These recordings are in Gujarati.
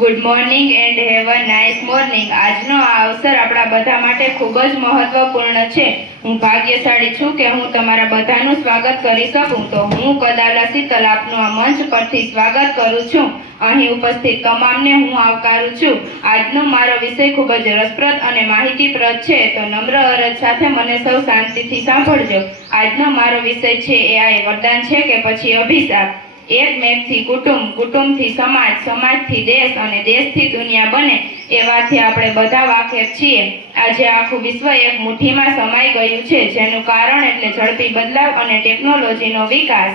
Good morning and have a nice morning. આજનો આ અવસર આપણા બધા માટે ખૂબ જ મહત્વપૂર્ણ છે. હું ભાગ્યશાળી છું કે હું તમારા બધાનું સ્વાગત કરી શકું. તો હું કદાલા શીતલ આપનું આ મંચ પરથી સ્વાગત કરું છું. અહીં ઉપસ્થિત તમામને હું આવકારું છું. આજનો મારો વિષય ખૂબ જ રસપ્રદ અને માહિતીપ્રદ છે, તો નમ્ર અરજ સાથે મને સૌ શાંતિથી સાંભળજો. આજનો મારો વિષય છે AI વરદાન છે કે પછી અભિશાપ. એક મેઘથી કુટુંબ, કુટુંબથી સમાજ, સમાજથી દેશ અને દેશથી દુનિયા બને એ વાતથી આપણે બધા વાકેફ છીએ. આજે આખું વિશ્વ એક મુઠ્ઠીમાં સમાઈ ગયું છે, જેનું કારણ એટલે ઝડપી બદલાવ અને ટેકનોલોજીનો વિકાસ.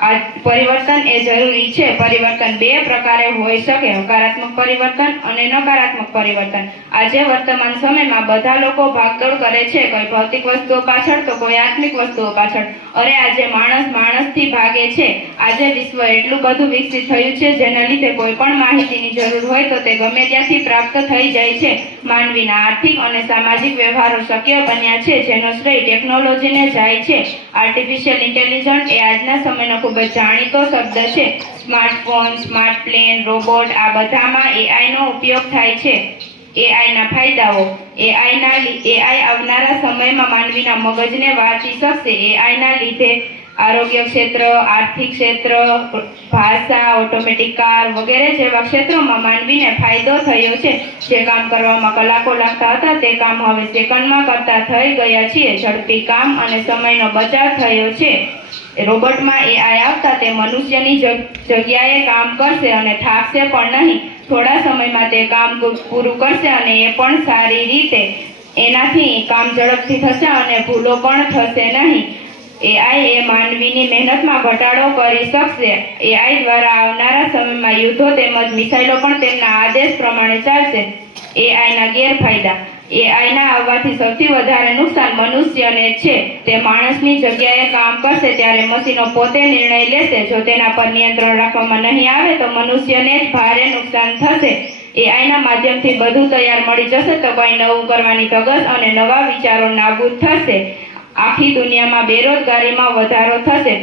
આ પરિવર્તન એ જરૂરી છે. પરિવર્તન બે પ્રકારે હોઈ શકે, હકારાત્મક પરિવર્તન અને નકારાત્મક પરિવર્તન. આજે વર્તમાન સમયમાં બધા લોકો ભાગદોડ કરે છે, કોઈ ભૌતિક વસ્તુઓ પાછળ તો કોઈ આત્મિક વસ્તુઓ પાછળ. અરે આજે માણસથી ભાગે છે. આજે વિશ્વ એટલું બધું વિકસિત થયું છે, જેના લીધે કોઈ પણ માહિતીની જરૂર હોય તો તે ગમે ત્યાંથી પ્રાપ્ત થઈ જાય છે. માનવીના આર્થિક અને સામાજિક વ્યવહારો શક્ય બન્યા છે, જેનો શ્રેય ટેકનોલોજીને જાય છે. આર્ટિફિશિયલ ઇન્ટેલિજન્સ એ આજના સમયનો ખૂબ જ જાણીતો શબ્દ છે. સ્માર્ટફોન, સ્માર્ટ પ્લેન, રોબોટ આ બધામાં AI નો ઉપયોગ થાય છે. AI ના ફાયદાઓ. AI આવનારા સમયમાં માનવીના મગજને વાંચી શકશે. AI ના લીધે આરોગ્ય ક્ષેત્ર, આર્થિક ક્ષેત્ર, ભાષા, ઓટોમેટિક કાર વગેરે જેવા ક્ષેત્રોમાં માનવીને ફાયદો થયો છે. જે કામ કરવામાં કલાકો લાગતા હતા તે કામ હવે સેકન્ડમાં કરતા થઈ ગયા છીએ. ઝડપી કામ અને સમયનો બચાવ થયો છે. રોબોટમાં AI આવતા તે મનુષ્યની જગ્યાએ કામ કરશે અને થાકશે પણ નહીં. થોડા સમયમાં તે કામ પૂરું કરશે અને એ પણ સારી રીતે. એનાથી કામ ઝડપથી થશે અને ભૂલો પણ થશે નહીં. AI એ માનવીની મહેનતમાં ઘટાડો કરી શકશે. AI દ્વારા આવનારા સમયમાં યુદ્ધો તેમજ મિસાઇલો પણ તેમના આદેશ પ્રમાણે ચાલશે. AI ના ગેરફાયદા. AI ના આવવાથી સૌથી વધારે નુકસાન મનુષ્યને છે. તે માણસની જગ્યાએ કામ કરશે ત્યારે મશીનો પોતે નિર્ણય લેશે. જો તેના પર નિયંત્રણ રાખવામાં નહીં આવે તો મનુષ્યને જ ભારે નુકસાન થશે. AI ના માધ્યમથી બધું તૈયાર મળી જશે તો કંઈ નવું કરવાની ધગશ અને નવા વિચારો નાબૂદ થશે. આખી દુનિયામાં બેરોજગારીમાં વધારો થશે.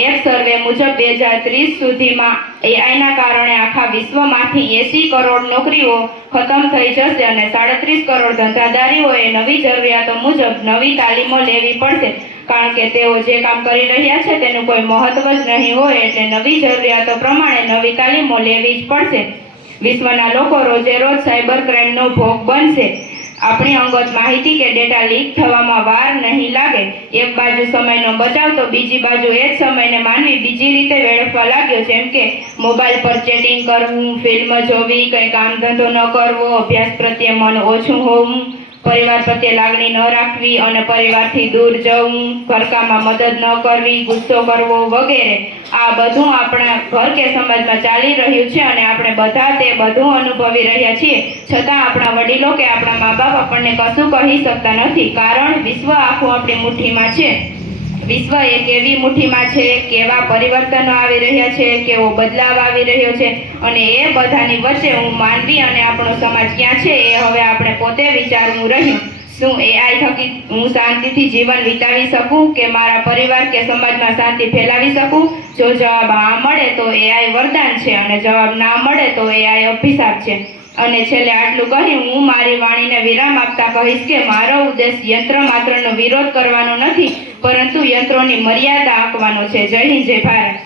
એક સર્વે મુજબ 2030 સુધીમાં AI ના કારણે આખા વિશ્વમાંથી 80 કરોડ નોકરીઓ ખતમ થઈ જશે અને 37 કરોડ ધંધાદારીઓએ નવી જરૂરિયાતો મુજબ નવી તાલીમો લેવી પડશે. કારણ કે તેઓ જે કામ કરી રહ્યા છે તેનું કોઈ મહત્વ જ નહીં હોય, એટલે નવી જરૂરિયાતો પ્રમાણે નવી તાલીમો લેવી જ પડશે. વિશ્વના લોકો રોજે રોજ સાયબર ક્રાઇમનો ભોગ બનશે. આપણી અંગત માહિતી કે ડેટા લીક થવામાં વાર નહીં લાગે. એક બાજુ સમયનો બચાવ તો બીજી બાજુ એ જ સમયને માનવી બીજી રીતે વેડફવા લાગ્યો. જેમ કે મોબાઈલ પર ચેટિંગ કરવું, ફિલ્મ જોવી, કંઈ કામ ધંધો ન કરવો, અભ્યાસ પ્રત્યે મન ઓછું હોવું, પરિવાર પ્રત્યે લાગણી ન રાખવી અને પરિવારથી દૂર જવું, ઘરકામમાં મદદ ન કરવી, ગુસ્સો કરવો વગેરે. આ બધું આપણા ઘર કે સમાજમાં ચાલી રહ્યું છે અને આપણે બધા તે બધું અનુભવી રહ્યા છીએ. છતાં આપણા વડીલો કે આપણા મા બાપ આપણને કશું કહી શકતા નથી, કારણ વિશ્વ આખું આપણી મુઠ્ઠીમાં છે. વિશ્વ એક એવી મુઠ્ઠીમાં છે, કેવા પરિવર્તનો આવી રહ્યા છે, કેવો બદલાવ આવી રહ્યો છે, અને એ બધાની વચ્ચે હું માનવી અને આપણો સમાજ ક્યાં છે એ હવે આપણે પોતે વિચારવું રહ્યું. શું AI થકી હું શાંતિથી જીવન વિતાવી શકું કે મારા પરિવાર કે સમાજમાં શાંતિ ફેલાવી શકું? જો જવાબ હા મળે તો AI વરદાન છે અને જવાબ ના મળે તો AI અભિશાપ છે. અને છેલ્લે આટલું કહી હું મારી વાણીને વિરામ આપતા કહીશ કે મારો ઉદ્દેશ યંત્ર માત્રનો વિરોધ કરવાનો નથી, પરંતુ યંત્રોની મર્યાદા આંકવાનો છે. જય હિન્દ, જય ભારત.